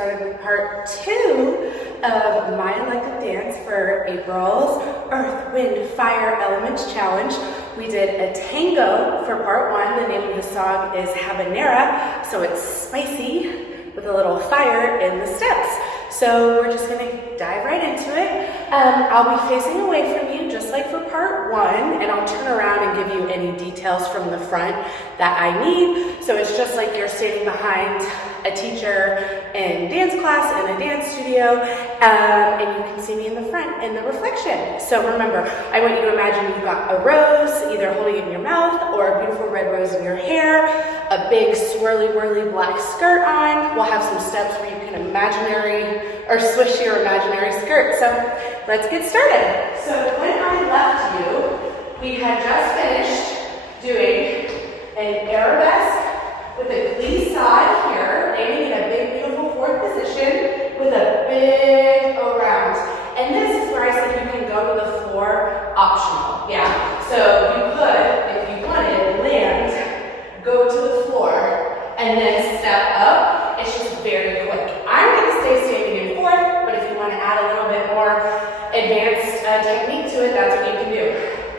started with part 2 of my elective dance for April's Earth, Wind, Fire Elements Challenge. We did a tango for part 1. The name of the song is Habanera, so it's spicy with a little fire in the steps. So we're just gonna dive right into it. I'll be facing away from you just like for part 1, and I'll turn around and give you any details from the front that I need. So it's just like you're standing behind a teacher in dance class in a dance studio, and you can see me in the front in the reflection. So remember, I want you to imagine you've got a rose, either holding it in your mouth or a beautiful red rose in your hair, a big swirly whirly black skirt on. We'll have some steps where you can swish your imaginary skirt. So let's get started. So when I left you, we had just finished doing an arabesque with a glissade here, landing in a big, beautiful fourth position with a big O-round. And this is where I said you can go to the floor optional. Yeah. So you could, if you wanted, land, go to the floor, and then step up. It's just very quick. I'm going to stay standing in fourth, but if you want to add a little bit more advanced technique to it, that's what you can do.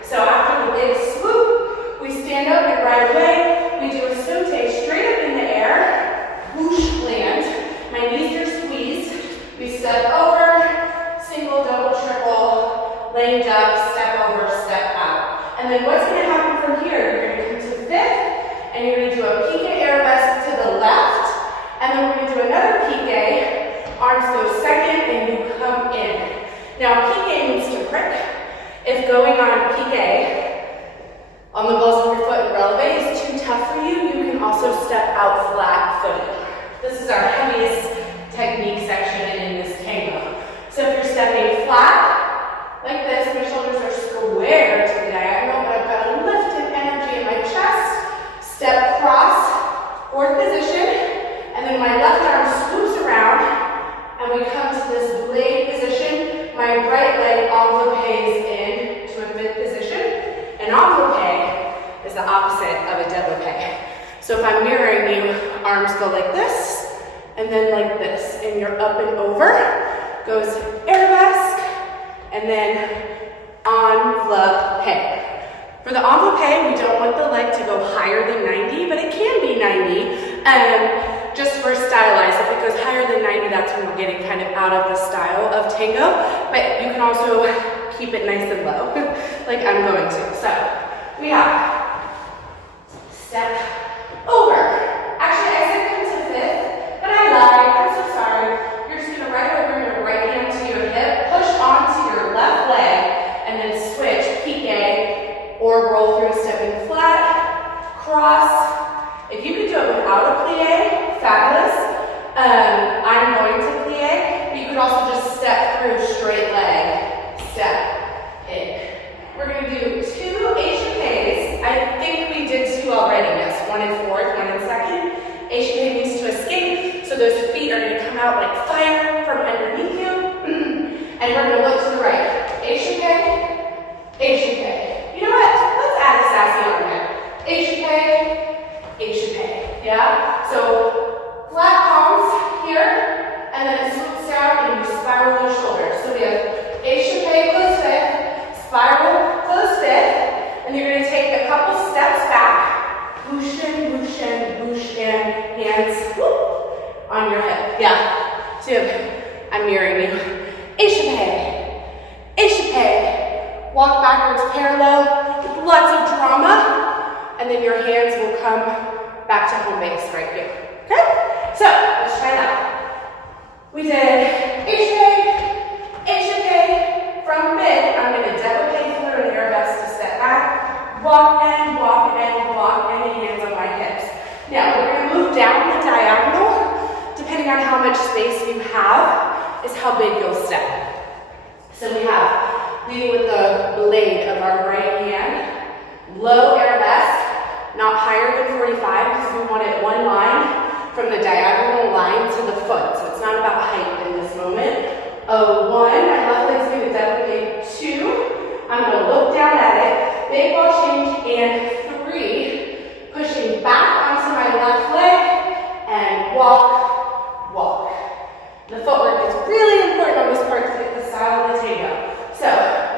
So after the big swoop, we stand up and right away, we do a saute straight up in the air, whoosh, land. My knees are squeezed. We step over, single, double, triple, lane up, step over, step out. And then what's going to happen from here? You're going to come to fifth, and you're going to do a pique arabesque to the left. And then we're going to do another pique, arms go second, and you come in. Now, pique means to prick. If going on pique on the balls of your foot and releve is too tough for you, you can also step out flat-footed. This is our heaviest technique section in this tango. So if you're stepping flat, like this, my shoulders are square to the diagonal, but I've got a lift in energy in my chest. Step cross, fourth position. And then my left arm swoops around, and we come to this blade position. My right leg envelopes in to a fifth position. An envelope is the opposite of a développé. So if I'm mirroring you, arms go like this, and then like this. And you're up and over, goes arabesque, and then envelope. For the envelope, we don't want the leg to go higher than 90, but it can be 90. Just for stylized, if it goes higher than 90, that's when we're getting kind of out of the style of tango. But you can also keep it nice and low, like I'm going to. So we have step over. Actually, I said come to fifth, but I lied. I'm so sorry. You're just gonna right away bring your right hand to your hip, push onto your left leg, and then switch pique or roll through stepping flat, cross. If you could do it without a plie, fabulous. I'm going to plie, but you could also just step through straight leg, step in. We're going to do 2 échappés. I think we did 2 already, yes. 1 in fourth, 1 in second. Échappé means to escape, so those feet are going to come out like fire from underneath you. And we're going to look to the right. Échappé, échappé. You know what? Let's add a sassy on there. Échappé, échappé, yeah? So flat palms here, and then it swoops down and you spiral those shoulders. So we have échappé, close fifth, spiral, close fifth, and you're going to take a couple steps back, whoosh in, whoosh in, whoosh in, hands whoop, on your hip. Yeah, 2, I'm mirroring you. Échappé, échappé, walk backwards parallel with lots of drama, and then your hands will come back to home base right here. Okay? So let's try that. We did échappé, from mid. I'm going to développé through an arabesque to step back, walk and walk and walk, and hands on my hips. Now we're going to move down the diagonal. Depending on how much space you have, is how big you'll step. So we have leading with the blade of our right hand, low arabesque, not higher than 45 because we want it one line from the diagonal line to the foot. So it's not about height in this moment. 1, my left leg's going to développé. 2, I'm going to look down at it, big ball change, and 3, pushing back onto my left leg, and walk, walk. style of the tango. So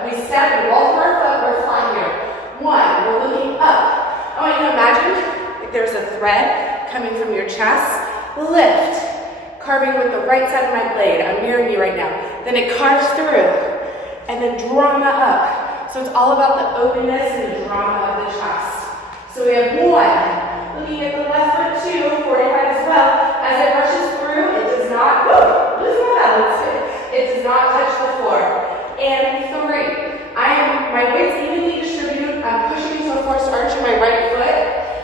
we step and roll through our foot, we're flat here. One, we're looking up. I want you to imagine like there's a thread coming from your chest. Lift, carving with the right side of my blade. I'm mirroring you right now. Then it carves through, and then drama up. So it's all about the openness and the drama of the chest. So we have one, looking at the left foot, two, 45 as well. As it rushes through, it does not, lose my balance. It does not touch the floor. And three, my weight's evenly distributed. I'm pushing into a forced arch in my right foot.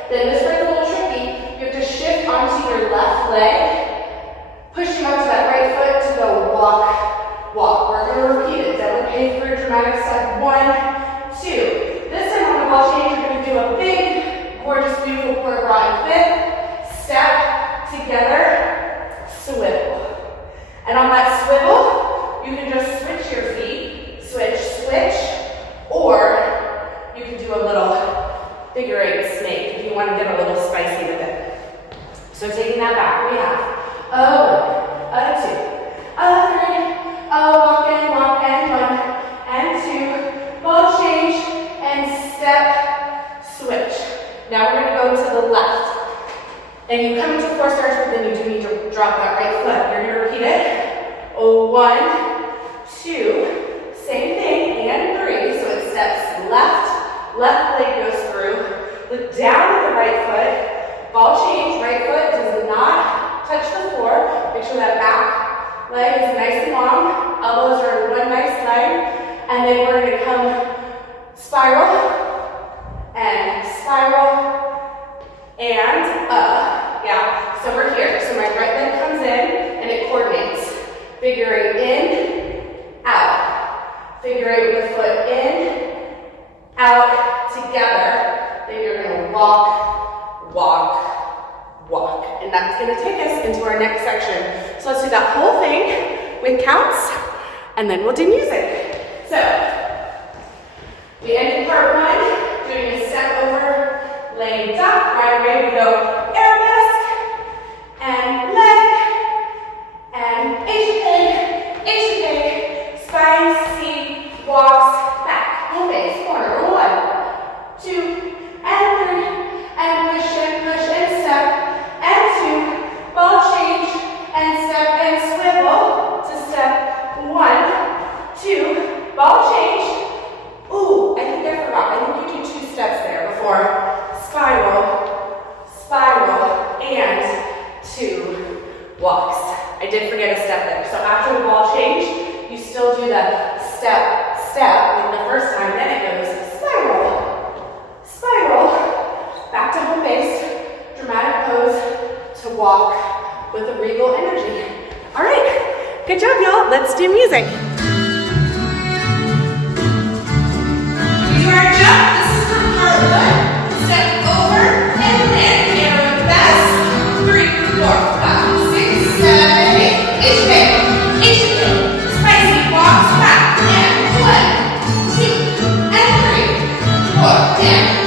Then this part's a little tricky. You have to shift onto your left leg, pushing onto that right foot to go walk, walk. We're going to repeat it. Then we're paid for a dramatic step. 1, 2. This time on the ball change, we're going to do a big, gorgeous, beautiful choreographed fifth step together, swivel. And on that swivel, you can just switch your feet, switch, switch, or you can do a little figure eight snake if you want to get a little spicy with it. So taking that back, we have a 2, a 3, walk and 1, and 2, ball change, and step, switch. Now we're going to go to the left. And you come into forced arch, but then you do need to drop that right foot. You're going to repeat it. 1, 2, same thing, and 3. So it steps left, left leg goes through. Look down at the right foot. Ball change, right foot does not touch the floor. Make sure that back leg is nice and long. Elbows are in one nice leg. And then we're going to come spiral, and yeah, so we're here. So my right leg comes in, and it coordinates. Figure eight in, out. Figure eight with the foot in, out, together. Then you're going to walk, walk, walk. And that's going to take us into our next section. So let's do that whole thing with counts, and then we'll do music. So we ended part 1 doing a step over, laying duck. Right away we go arabesque, and leg, and H-A, spine, C, walks, back, home base, corner, 1, 2, and 3, and push, and step, and 2, ball change, and step, and swivel, to step, 1, 2, ball change. Ooh, I think I forgot. I think you do 2 steps there before spiral, spiral, and 2 walks. I did forget a step there. So after the ball change, you still do the step, step, like the first time, then it goes spiral, spiral, back to home base, dramatic pose to walk with a regal energy. All right, good job, y'all. Let's do music. Our jump, this is from part 1. Step over and land. Arabesque. 3, 4, 5, 6, 7, 8. H-A. Spicy walks back. And 1, 2, and 3, 4, and